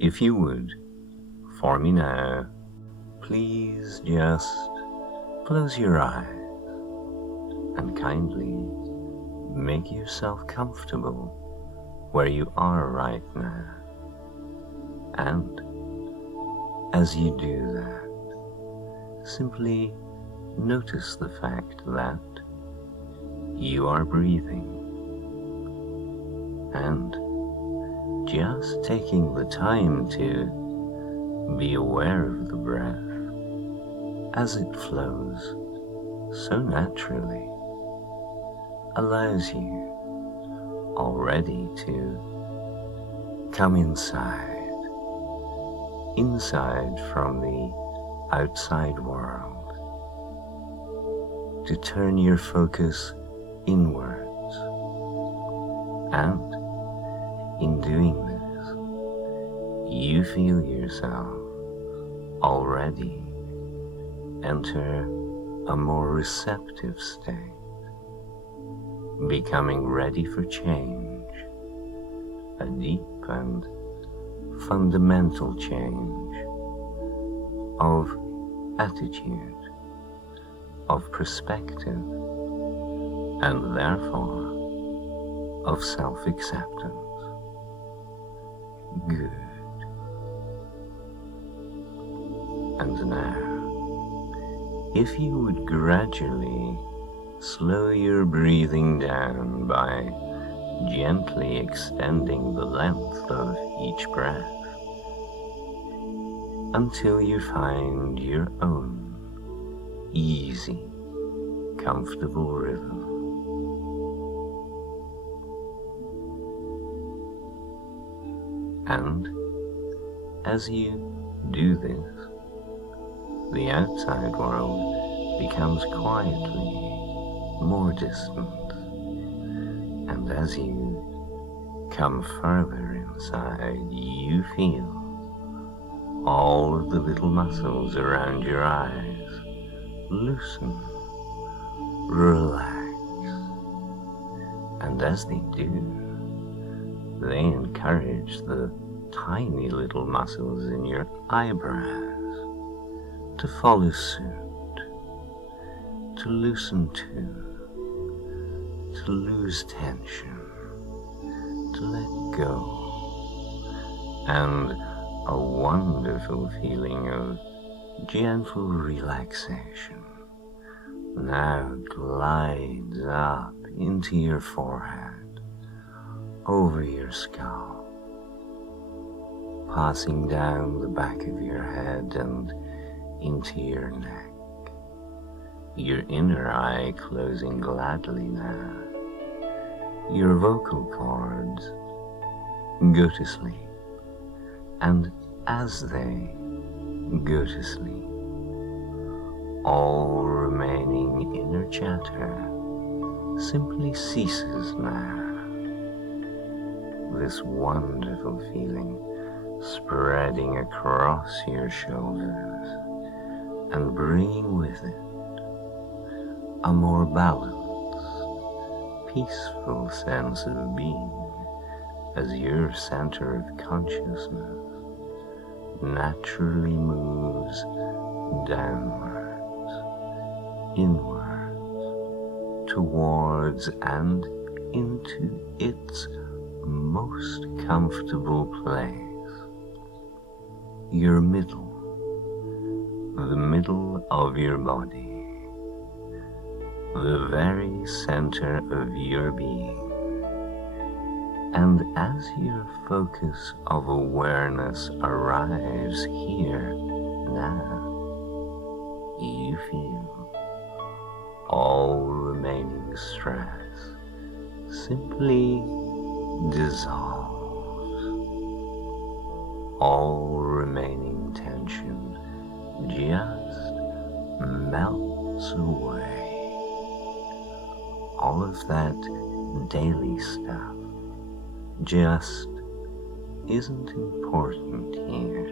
If you would, for me now, please just close your eyes and kindly make yourself comfortable where you are right now. And as you do that, simply notice the fact that you are breathing and just taking the time to be aware of the breath as it flows so naturally allows you already to come inside from the outside world, to turn your focus inwards, and in doing this, you feel yourself already enter a more receptive state, becoming ready for change, a deep and fundamental change of attitude, of perspective, and therefore of self-acceptance. Good. And now, if you would gradually slow your breathing down by gently extending the length of each breath until you find your own easy, comfortable rhythm. And as you do this, the outside world becomes quietly more distant, and as you come further inside, you feel all of the little muscles around your eyes loosen, relax, and as they do, they encourage the tiny little muscles in your eyebrows to follow suit, to loosen too, to lose tension, to let go, and a wonderful feeling of gentle relaxation now glides up into your forehead, over your scalp, passing down the back of your head and into your neck, your inner eye closing gladly now. Your vocal cords go to sleep, and as they go to sleep, all remaining inner chatter simply ceases now. This wonderful feeling spreading across your shoulders and bringing with it a more balanced, peaceful sense of being as your center of consciousness naturally moves downwards, inwards, towards and into its most comfortable place, your middle, the middle of your body, the very center of your being. And as your focus of awareness arrives here now, you feel all remaining stress simply dissolves. All remaining tension just melts away. All of that daily stuff just isn't important here,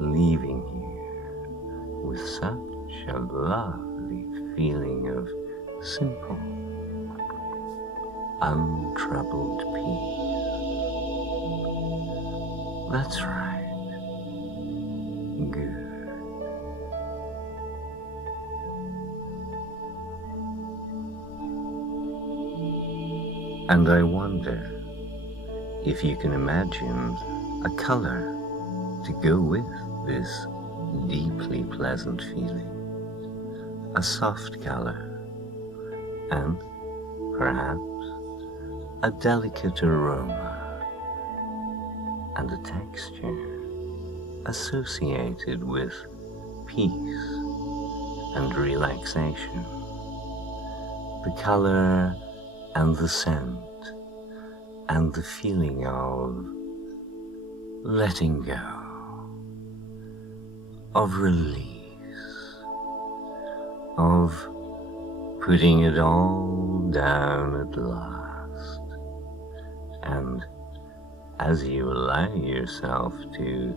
leaving you with such a lovely feeling of simple, untroubled peace. That's right. Good. And I wonder if you can imagine a color to go with this deeply pleasant feeling. A soft color, and perhaps a delicate aroma, and a texture associated with peace and relaxation. The color and the scent and the feeling of letting go, of release, of putting it all down at last. And as you allow yourself to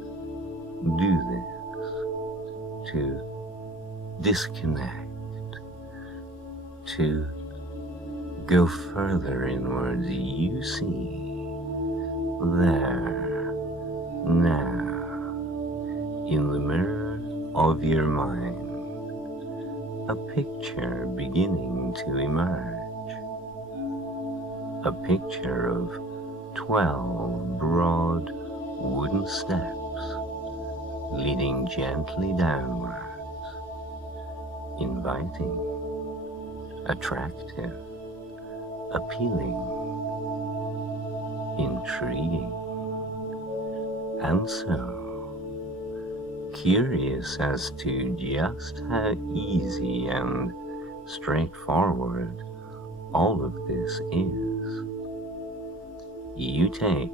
do this, to disconnect, to go further inwards, you see there, now, in the mirror of your mind, a picture beginning to emerge. A picture of 12 broad wooden steps leading gently downwards, inviting, attractive, appealing, intriguing, and so curious as to just how easy and straightforward all of this is. You take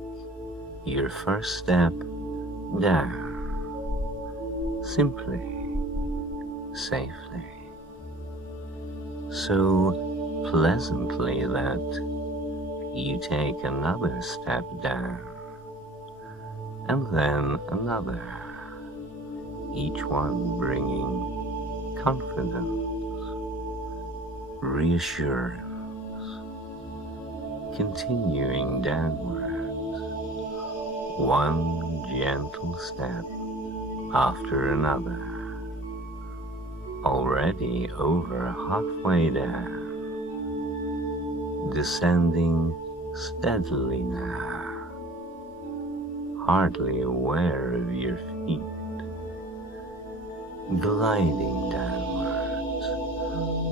your first step down, simply, safely, so pleasantly that you take another step down, and then another, each one bringing confidence, reassurance, continuing downwards, one gentle step after another, already over halfway down, descending steadily now, hardly aware of your feet, gliding downwards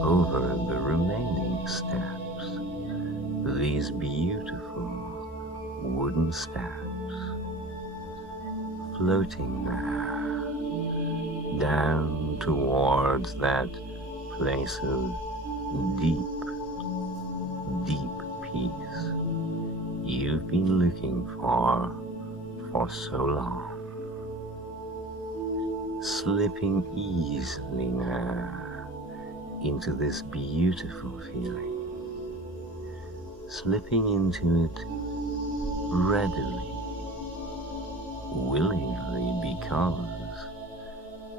over the remaining steps, these beautiful wooden steps, floating now down towards that place of deep, deep peace you've been looking for so long. Slipping easily now into this beautiful feeling, slipping into it readily, willingly, because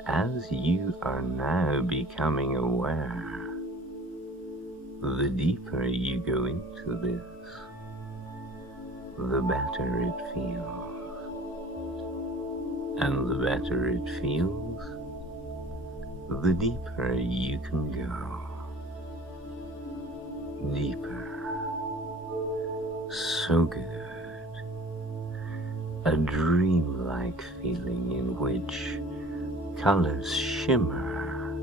as you are now becoming aware, the deeper you go into this, the better it feels. And the better it feels, the deeper you can go. Deeper. So good. A dreamlike feeling in which colors shimmer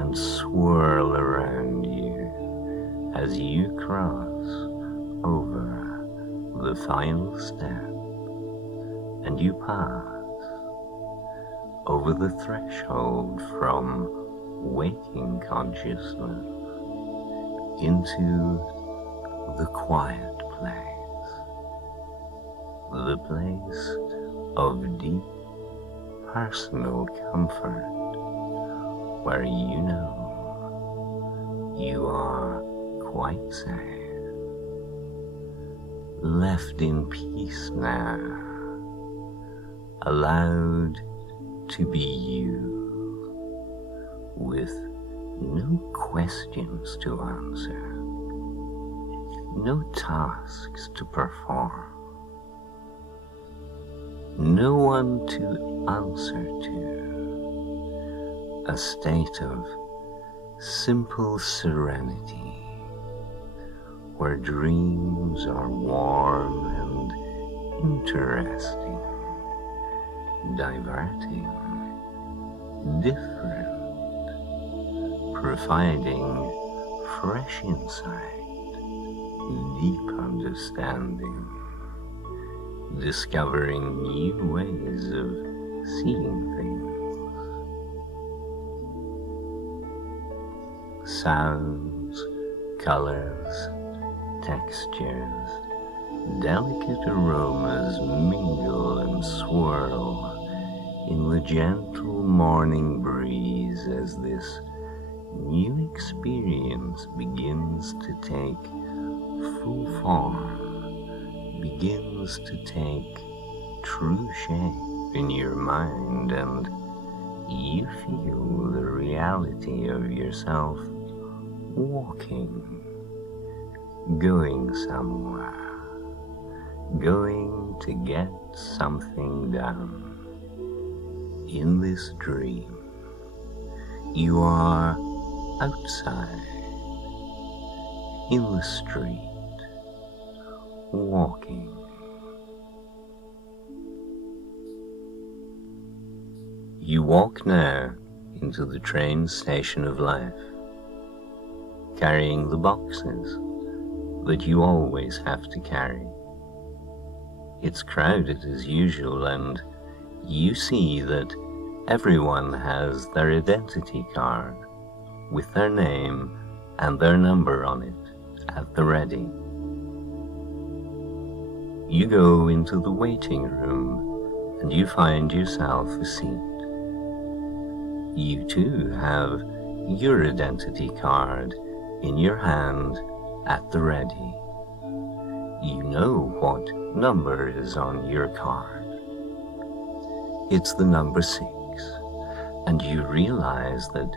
and swirl around you as you cross over the final step and you pass over the threshold from waking consciousness into the quiet place, the place of deep personal comfort, where you know you are quite safe, left in peace now, allowed to be you, with no questions to answer, no tasks to perform, no one to answer to, a state of simple serenity, where dreams are warm and interesting, diverting, different, providing fresh insight, deep understanding, discovering new ways of seeing things. Sounds, colors, textures, delicate aromas mingle and swirl in the gentle morning breeze as this new experience begins to take full form, begins to take true shape in your mind, and you feel the reality of yourself walking, going somewhere, going to get something done. In this dream, you are outside, in the street, walking. You walk now into the train station of life, carrying the boxes that you always have to carry. It's crowded as usual, and you see that everyone has their identity card with their name and their number on it at the ready. You go into the waiting room and you find yourself a seat. You too have your identity card in your hand at the ready. You know what number is on your card. It's the number 6, and you realize that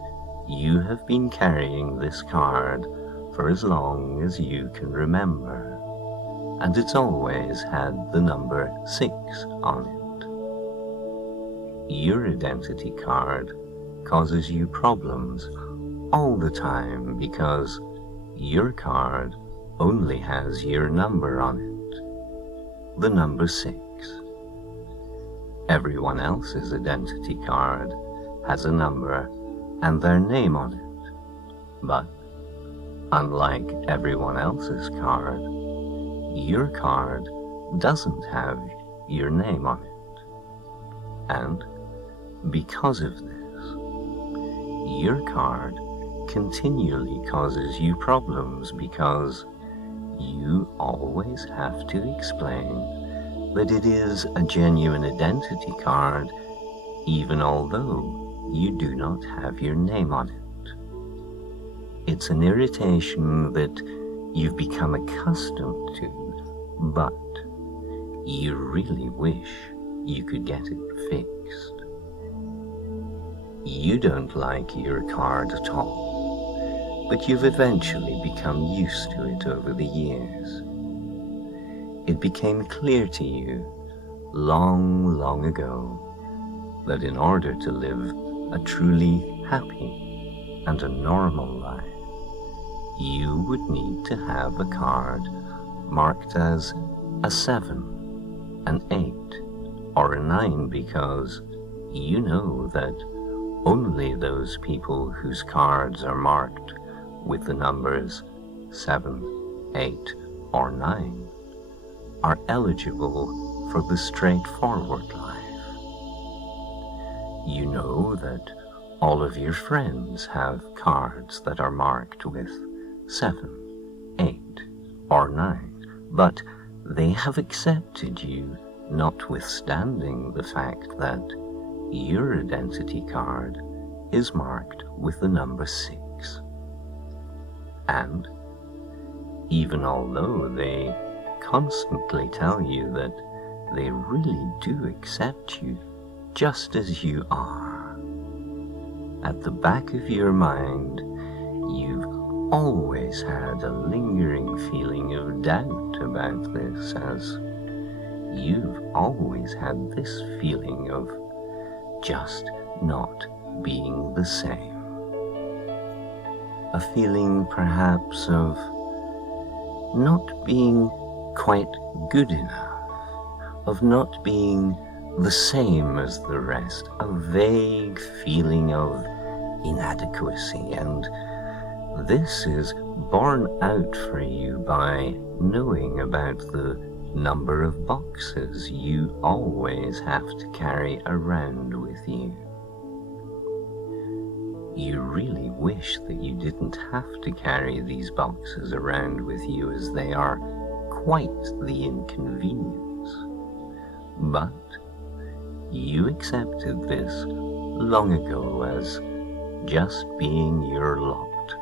you have been carrying this card for as long as you can remember, and it's always had the number 6 on it. Your identity card causes you problems all the time because your card only has your number on it, the number 6. Everyone else's identity card has a number and their name on it, but unlike everyone else's card, your card doesn't have your name on it. And because of this, your card continually causes you problems because you always have to explain that it is a genuine identity card, even although you do not have your name on it. It's an irritation that you've become accustomed to, but you really wish you could get it fixed. You don't like your card at all, but you've eventually become used to it over the years. It became clear to you long, long ago that in order to live a truly happy and a normal life, you would need to have a card marked as a 7, an 8, or a 9 because you know that only those people whose cards are marked with the numbers 7, 8, or 9 are eligible for the straightforward life. You know that all of your friends have cards that are marked with 7, 8, or 9, but they have accepted you notwithstanding the fact that your identity card is marked with the number 6. And even although they constantly tell you that they really do accept you just as you are, at the back of your mind, you've always had a lingering feeling of doubt about this, as you've always had this feeling of just not being the same. A feeling perhaps of not being quite good enough, of not being the same as the rest, a vague feeling of inadequacy, and this is borne out for you by knowing about the number of boxes you always have to carry around with you. You really wish that you didn't have to carry these boxes around with you, as they are quite the inconvenience. But you accepted this long ago as just being your lot.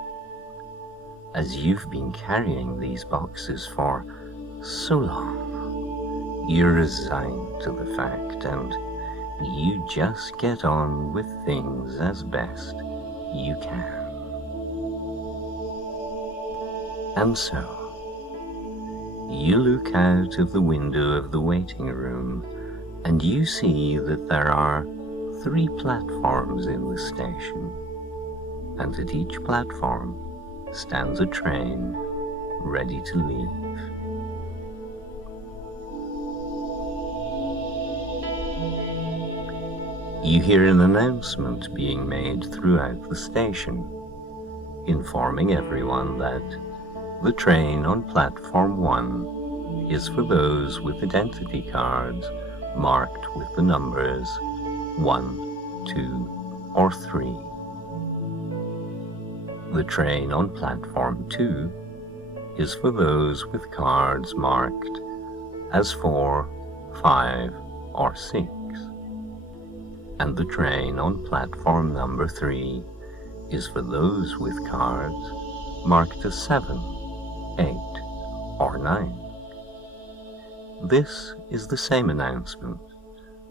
As you've been carrying these boxes for so long, you're resigned to the fact, and you just get on with things as best you can. And so, you look out of the window of the waiting room and you see that there are 3 platforms in the station, and at each platform stands a train ready to leave. You hear an announcement being made throughout the station, informing everyone that the train on platform 1 is for those with identity cards marked with the numbers 1, 2, or 3. The train on platform 2 is for those with cards marked as 4, 5, or 6. And the train on platform number 3 is for those with cards marked as 7, 8, or 9. This is the same announcement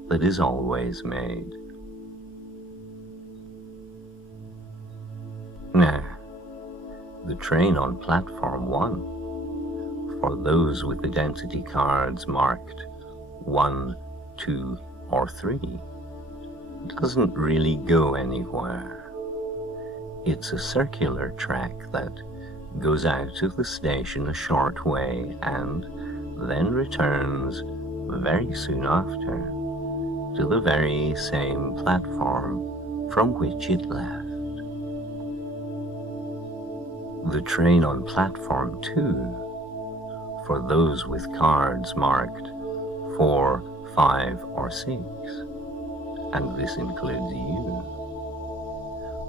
that is always made. Now, the train on platform 1, for those with identity cards marked 1, 2, or 3, doesn't really go anywhere. It's a circular track that goes out of the station a short way and then returns very soon after to the very same platform from which it left. The train on platform 2, for those with cards marked 4, 5, or 6, and this includes you,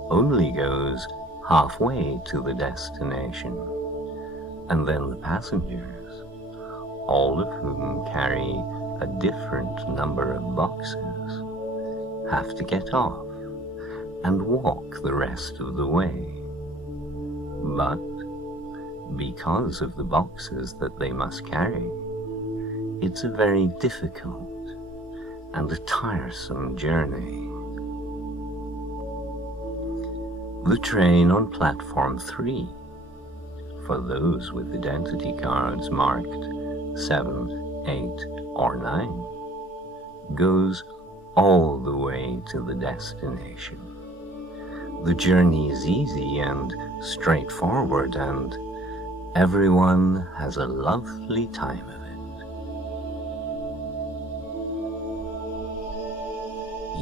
only goes halfway to the destination, and then the passengers, all of whom carry a different number of boxes, have to get off and walk the rest of the way. But because of the boxes that they must carry, it's a very difficult and a tiresome journey. The train on platform 3, for those with identity cards marked 7, 8, or 9, goes all the way to the destination. The journey is easy and straightforward, and everyone has a lovely time of it.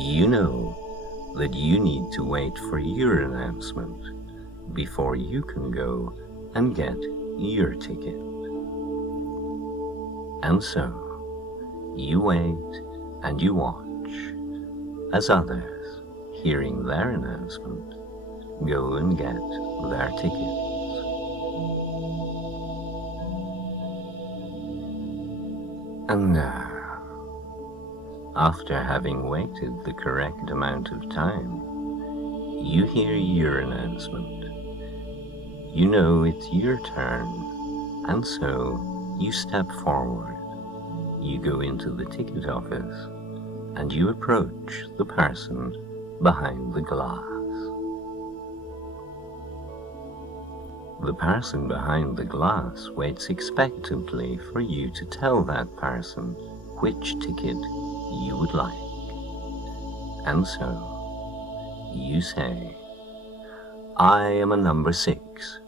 You know that you need to wait for your announcement before you can go and get your ticket. And so, you wait and you watch as others, hearing their announcement, go and get their tickets. And now, after having waited the correct amount of time, you hear your announcement. You know it's your turn, and so you step forward. You go into the ticket office, and you approach the person behind the glass. The person behind the glass waits expectantly for you to tell that person which ticket you would like. And so you say, I am a number 6,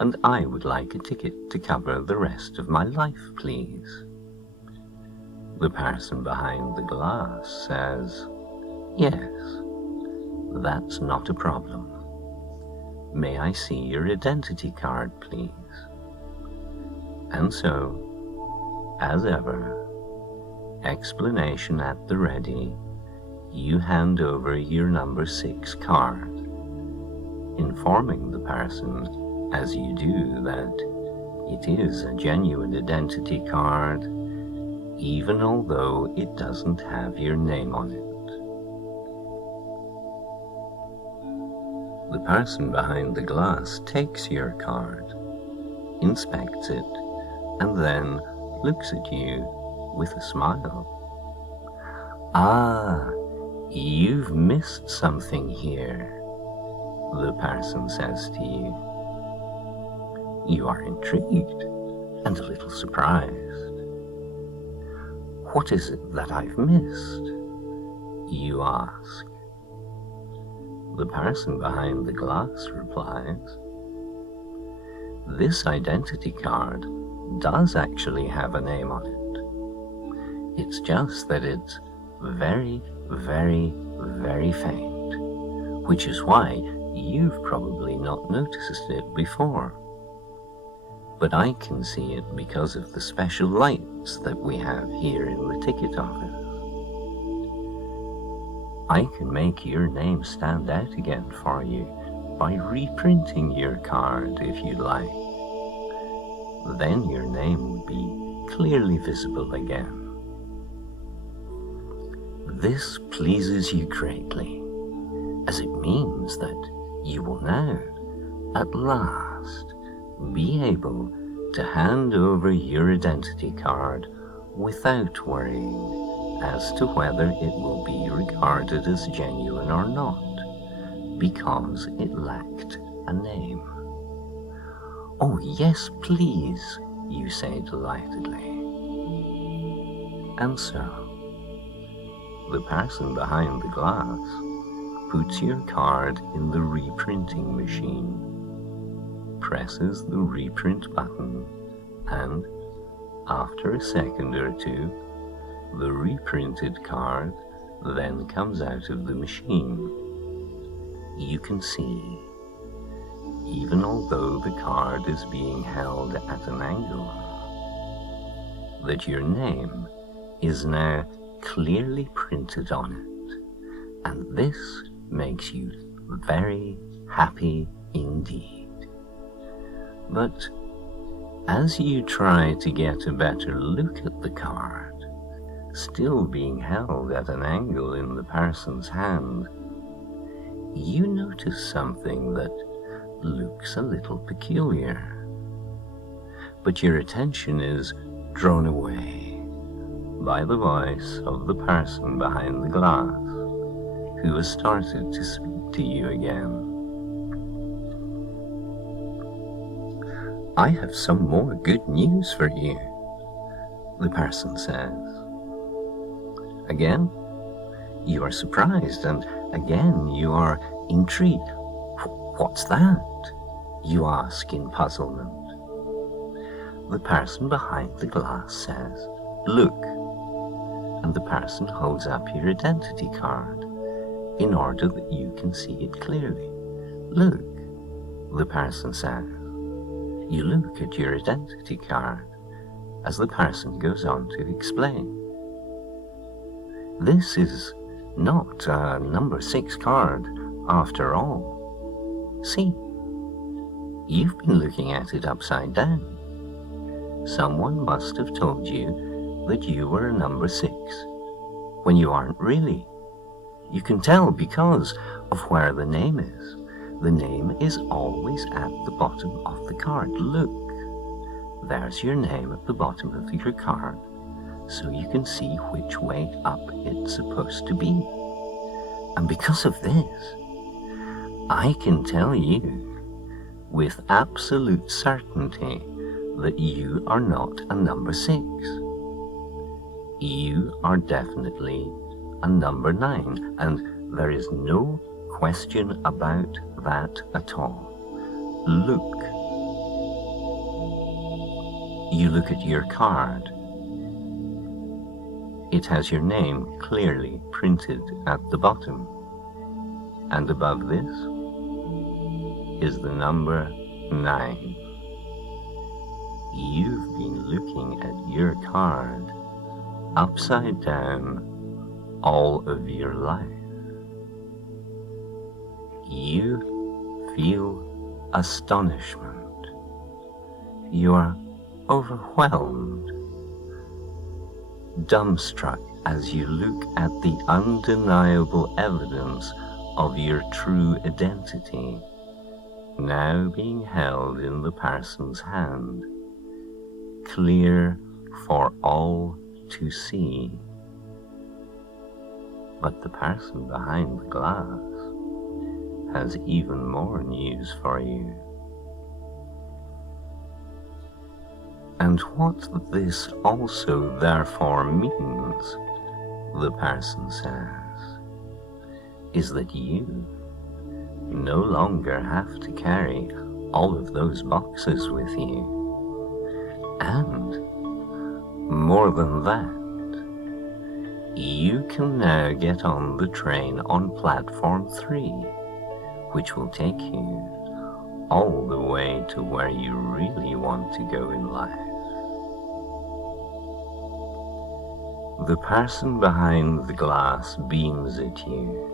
and I would like a ticket to cover the rest of my life, please. The person behind the glass says, yes, that's not a problem. May I see your identity card, please? And so, as ever, explanation at the ready, you hand over your number 6 card, informing the person as you do that it is a genuine identity card, even although it doesn't have your name on it. The person behind the glass takes your card, inspects it, and then looks at you with a smile. Ah, you've missed something here, the person says to you. You are intrigued and a little surprised. What is it that I've missed? You ask. The person behind the glass replies, this identity card does actually have a name on it. It's just that it's very, very, very faint, which is why you've probably not noticed it before. But I can see it because of the special lights that we have here in the ticket office. I can make your name stand out again for you by reprinting your card if you like. Then your name would be clearly visible again. This pleases you greatly, as it means that you will now, at last, be able to hand over your identity card without worrying as to whether it will be regarded as genuine or not, because it lacked a name. Oh yes, please, you say delightedly. And so, the person behind the glass puts your card in the reprinting machine, presses the reprint button, and after a second or two, the reprinted card then comes out of the machine. You can see, even although the card is being held at an angle, that your name is now clearly printed on it, and this makes you very happy indeed. But as you try to get a better look at the card, still being held at an angle in the person's hand, you notice something that looks a little peculiar. But your attention is drawn away by the voice of the person behind the glass, who has started to speak to you again. I have some more good news for you, the person says. Again, you are surprised, and again you are intrigued. What's that? You ask in puzzlement. The person behind the glass says, look, and the person holds up your identity card in order that you can see it clearly. Look, the person says. You look at your identity card as the person goes on to explain. This is not a number 6 card after all. See, you've been looking at it upside down. Someone must have told you that you were a number 6 when you aren't really. You can tell because of where the name is. The name is always at the bottom of the card. Look, there's your name at the bottom of your card, so you can see which way up it's supposed to be. And because of this, I can tell you with absolute certainty that you are not a number 6. You are definitely a number 9, and there is no question about that at all. Look. You look at your card. It has your name clearly printed at the bottom, and above this is the number 9. You've been looking at your card upside down all of your life. You feel astonishment. You are overwhelmed, dumbstruck as you look at the undeniable evidence of your true identity now being held in the person's hand, clear for all to see. But the person behind the glass has even more news for you. And what this also therefore means, the person says, is that you no longer have to carry all of those boxes with you. And more than that, you can now get on the train on platform 3, which will take you all the way to where you really want to go in life. The person behind the glass beams at you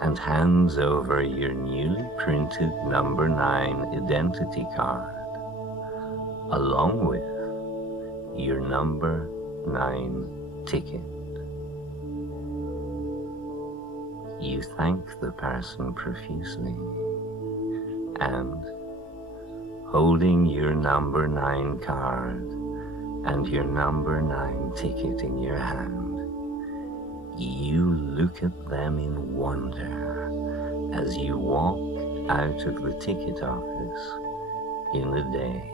and hands over your newly printed number 9 identity card, along with your number 9 ticket. You thank the person profusely, and holding your number 9 card and your number 9 ticket in your hand, you look at them in wonder as you walk out of the ticket office in a daze.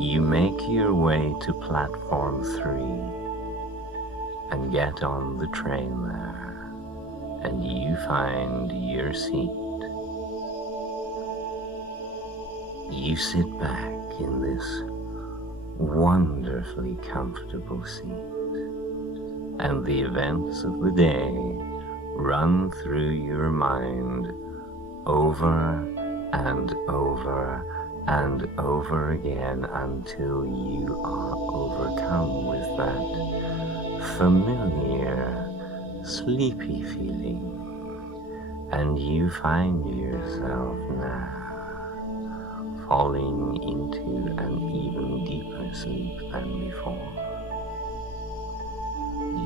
You make your way to platform 3 and get on the train there, and you find your seat. You sit back in this wonderfully comfortable seat, and the events of the day run through your mind over and over and over again until you are overcome with that familiar, sleepy feeling, and you find yourself now falling into an even deeper sleep than before.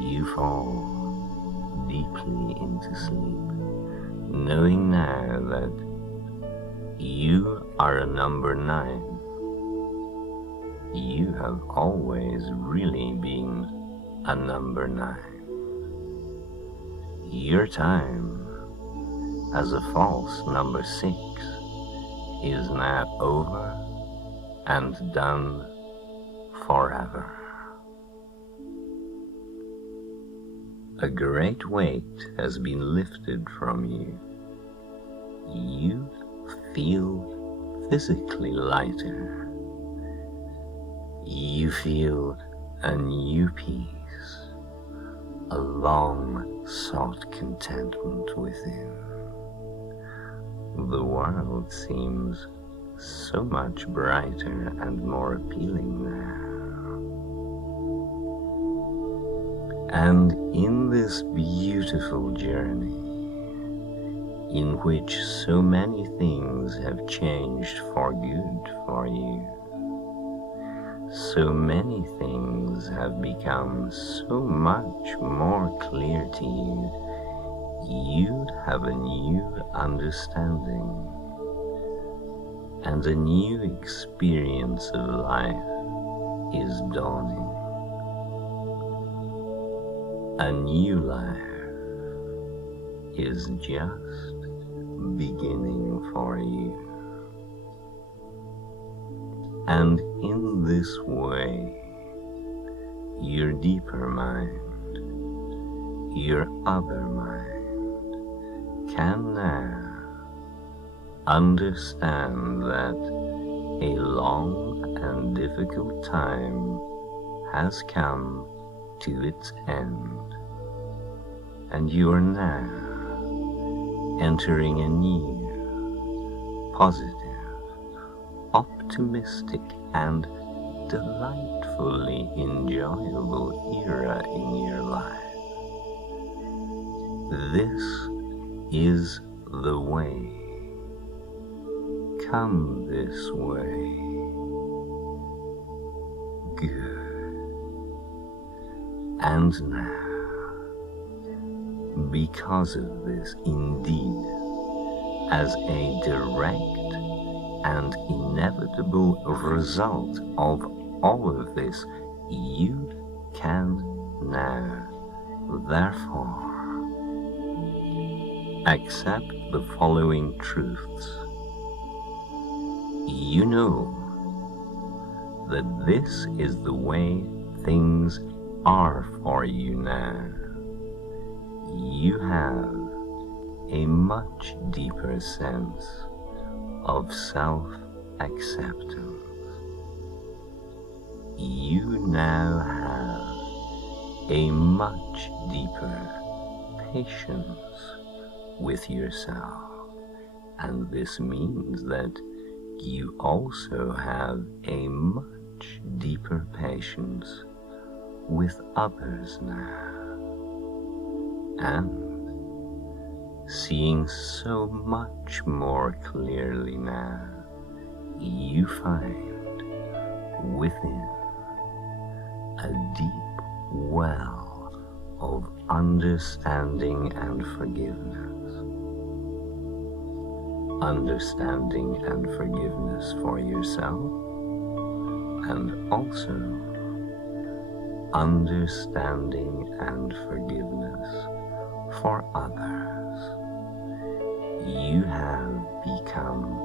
You fall deeply into sleep, knowing now that you are a number 9. You have always really been a number 9. Your time as a false number 6 is now over and done forever. A great weight has been lifted from you. You feel physically lighter. You feel a new peace, a long-sought contentment within. The world seems so much brighter and more appealing now. And in this beautiful journey, in which so many things have changed for good for you, so many things have become so much more clear to you, you have a new understanding and a new experience of life is dawning. A new life is just beginning for you. And in this way, your deeper mind, your other mind, can now understand that a long and difficult time has come to its end, and you are now entering a new, positive, optimistic, and delightfully enjoyable era in your life. This is the way. Come this way. Good. And now, because of this, indeed, as a direct and inevitable result of all of this, you can now, therefore, accept the following truths. You know that this is the way things are for you now. You have a much deeper sense of self-acceptance. You now have a much deeper patience with yourself, and this means that you also have a much deeper patience with others now. And seeing so much more clearly now, you find within a deep well of understanding and forgiveness. Understanding and forgiveness for yourself, and also understanding and forgiveness for others. You have become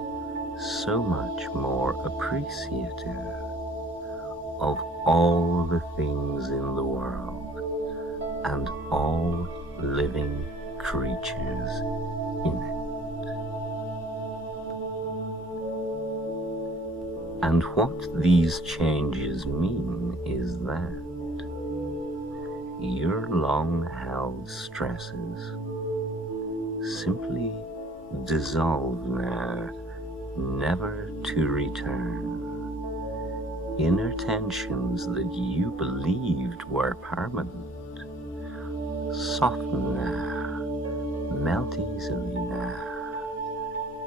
so much more appreciative of all the things in the world and all living creatures in it. And what these changes mean is that your long-held stresses simply dissolve now, never to return. Inner tensions that you believed were permanent soften now, melt easily now,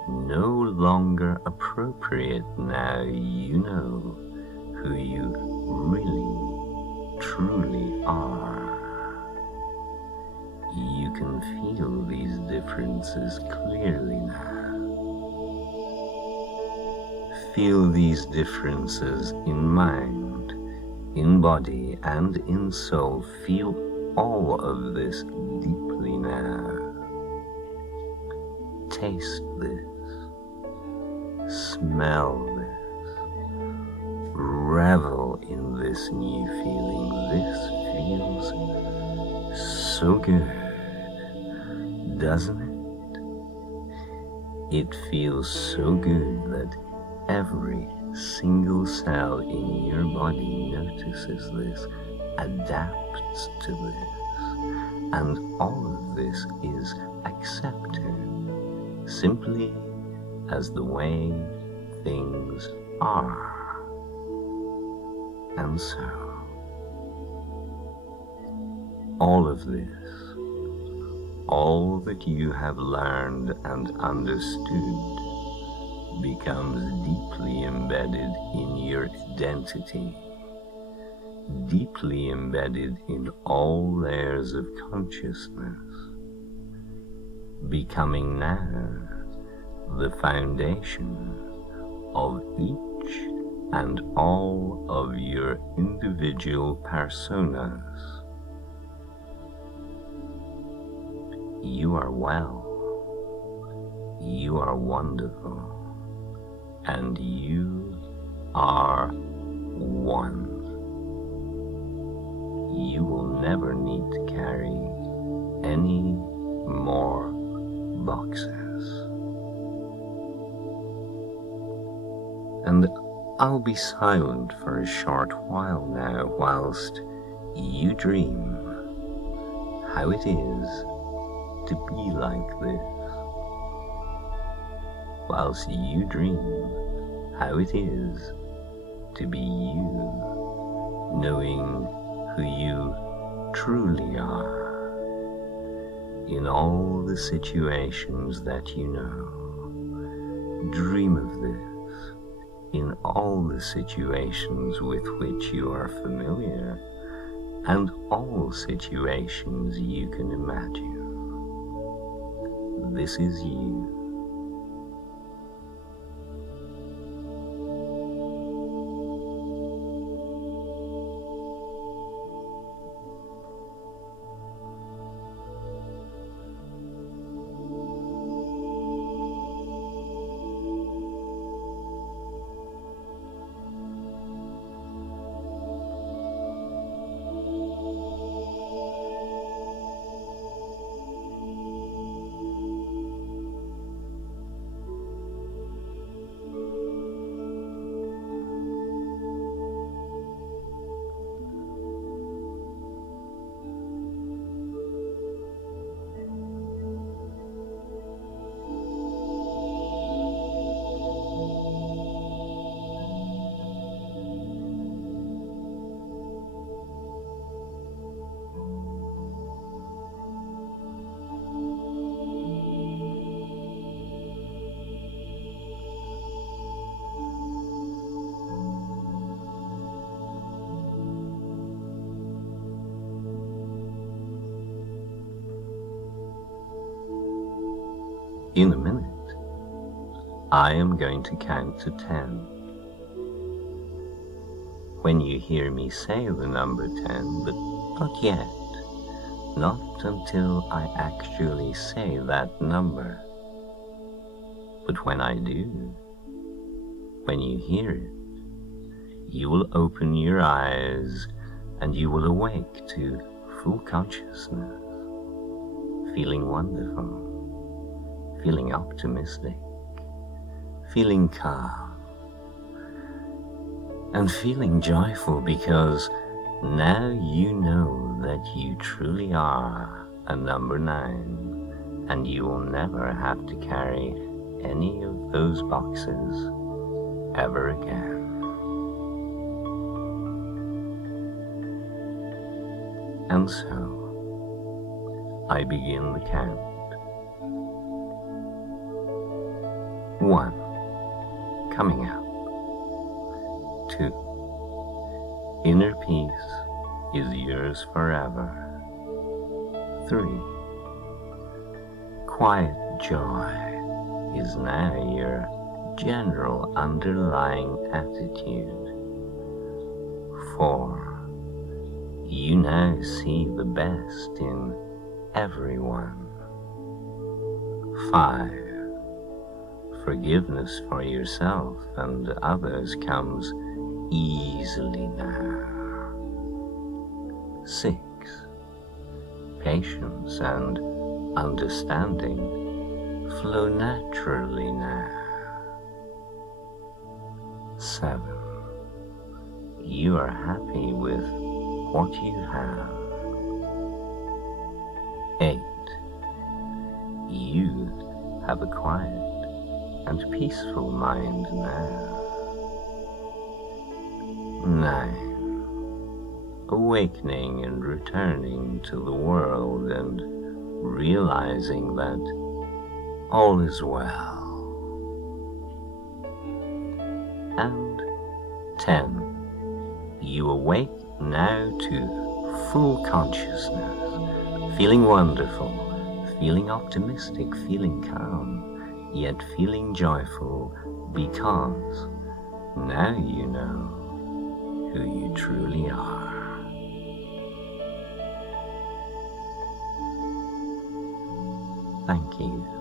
no longer appropriate now. You know who you really, truly are. You can feel these differences clearly now. Feel these differences in mind, in body, and in soul. Feel all of this deeply now. Taste this. Smell this. Revel in this new feeling. This feels so good, doesn't it? It feels so good that every single cell in your body notices this, adapts to this, and all of this is accepted simply as the way things are. And so, all of this, all that you have learned and understood, becomes deeply embedded in your identity, deeply embedded in all layers of consciousness, becoming now the foundation of each and all of your individual personas. You are well, you are wonderful, and you are one. You will never need to carry any more boxes. And I'll be silent for a short while now whilst you dream how it is to be like this. Whilst you dream how it is to be you, knowing who you truly are in all the situations that you know. Dream of this in all the situations with which you are familiar and all situations you can imagine. This is you. In a minute, I am going to count to 10. When you hear me say the number 10, but not yet, not until I actually say that number. But when I do, when you hear it, you will open your eyes and you will awake to full consciousness, feeling wonderful, feeling optimistic, feeling calm, and feeling joyful because now you know that you truly are a number 9 and you will never have to carry any of those boxes ever again. And so I begin the count. 1. Coming out. 2. Inner peace is yours forever. 3. Quiet joy is now your general underlying attitude. 4. You now see the best in everyone. 5. Forgiveness for yourself and others comes easily now. 6. Patience and understanding flow naturally now. 7. You are happy with what you have. 8. You have a quiet and peaceful mind now. 9. Awakening and returning to the world and realizing that all is well. And 10. You awake now to full consciousness, feeling wonderful, feeling optimistic, feeling calm, yet feeling joyful because now you know who you truly are. Thank you.